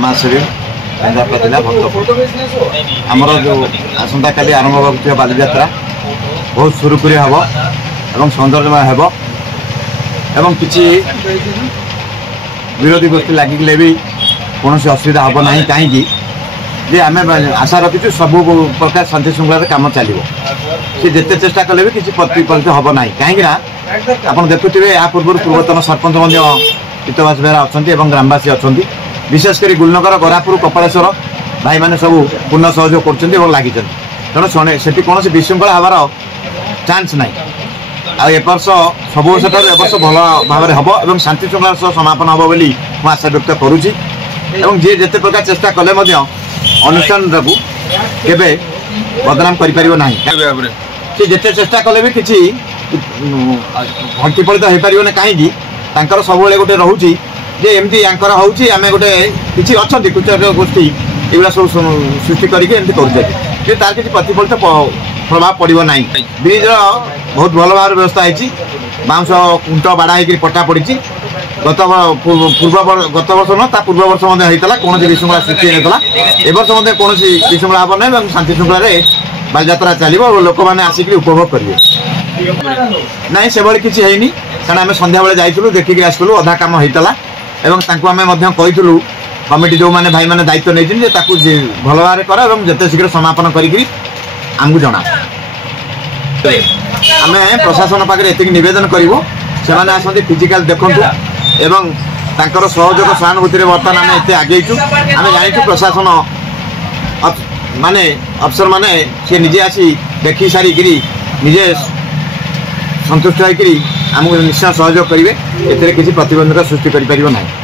समाजसेवी केन्द्रापड़ा भक्तपुर आमर जो आसंता काली आरंभ होगा बाली यात्रा बहुत सुरुखुरी हम एवं सौंदर्यमय हेब एवं किसी विरोधी गोष्ठी लगिले भी कौन असुविधा हम ना कहीं आम आशा रखीचु सब प्रकार शांति श्रृंखला कम चलो सी जिते चेष्टा कले भी किसी प्रतिफलित हम ना कहीं आप देखुए या पूर्व पूर्वतन सरपंच पीतवास बेहरा अच्छा ग्रामवासी अच्छा विशेषकर गुलनगर गरापुर कपालेश्वर भाई मैंने सब पूर्ण सहयोग कर लगी तेणु से कौन विशृंखला हबार चान्स ना आर्ष सब वर्ष भल भाव में हम और शांति श्रृंखला समापन हम बोली आशा व्यक्त करुच्ची जी जिते प्रकार चेष्टा कले अनुष्ठान को केबे बदनाम करें सी जिते चेष्टा कले भी किसी प्रतिफलित हो पार कहीं सब गोटे रोचे जे एमती आम गोटे किसी अच्छा कुचर गोष्ठी ये सब सृष्टि करके तार किसी प्रतिफलित प्रभाव पड़ो ना ब्रिज बहुत भल भाव व्यवस्था होती बाउंस खुंट बाड़ा हो पटा पड़ी गत वर्ष न पूर्व वर्ष होता कौन विशृंखला सृष्टि होता ए वर्ष कौन विशृंखला हम ना शांति श्रृंखला बालयात्रा चलो लोक मैंने आसिक उपभोग करेंगे ना से भाई किसी है कारण आम सन्ध्या बेले जाइलु देखिक आसलु अधा कम होता आम कहीलु कमिटी जो मैंने भाई मैंने दायित्व नहीं भल भाव कर जिते शीघ्र समापन करमको जना आम प्रशासन पाखे ये नवेदन करूँ से आसती फिजिकाल देखु एवं तांकर सहयोग सहानुभूति बर्तमान आम एत आगेचु आम जाचु प्रशासन माने अफसर माने सी निजे आसी देखी सारिक निजे संतुष्ट होकर आमको निश्चय सहयोग करेंगे एतिर किसी प्रतिबंधक सृष्टि कर पारिबो नहीं।